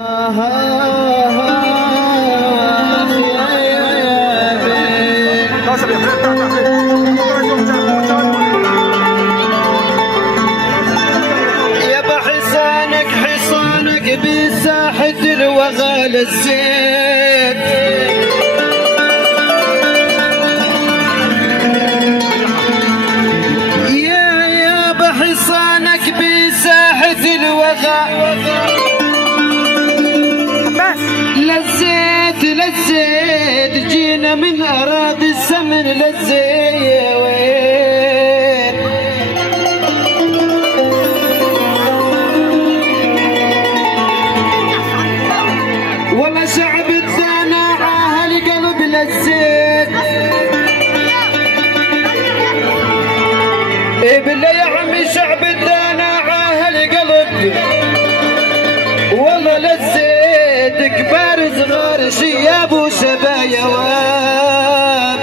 يابا حصانك بساحة الوغى للزيت، يابا حصانك بساحة الوغى للزيت جينا من أراضي السمن للزيت. والله شعب الدناعة هالقلب للزيت، إيه بالله يا عمي شعب الدناعة هالقلب والله للزيت، كبار صغار شياب وشبايا واب.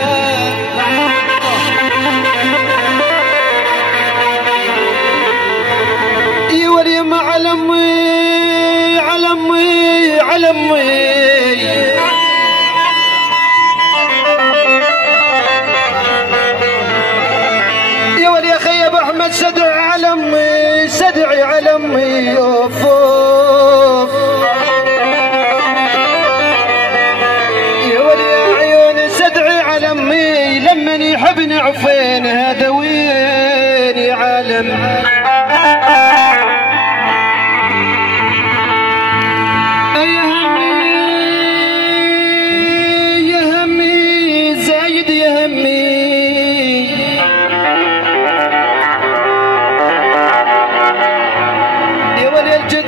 يا وليم علمي يا ولي يا خي ابو احمد شدعي على امي اوف اوف. يا ولي يا عيوني شدعي على امي لمن يحبني عفين هذا وين يا عالم.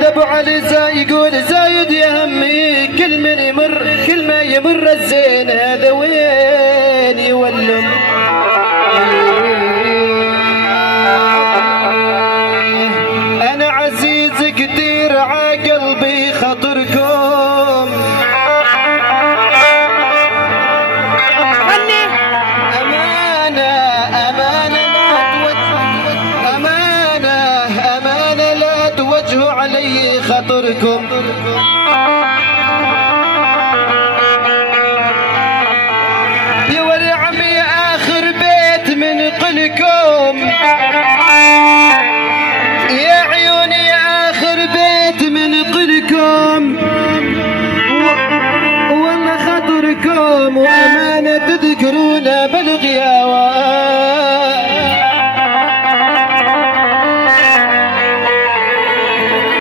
ابو علي يقول زايد يا همي كل ما يمر الزين هذا وين يولم. انا عزيز كثير عقلبي خاطركم، امانه لا توجهوا علي خاطركم. يا ولي عمي اخر بيت من قلكم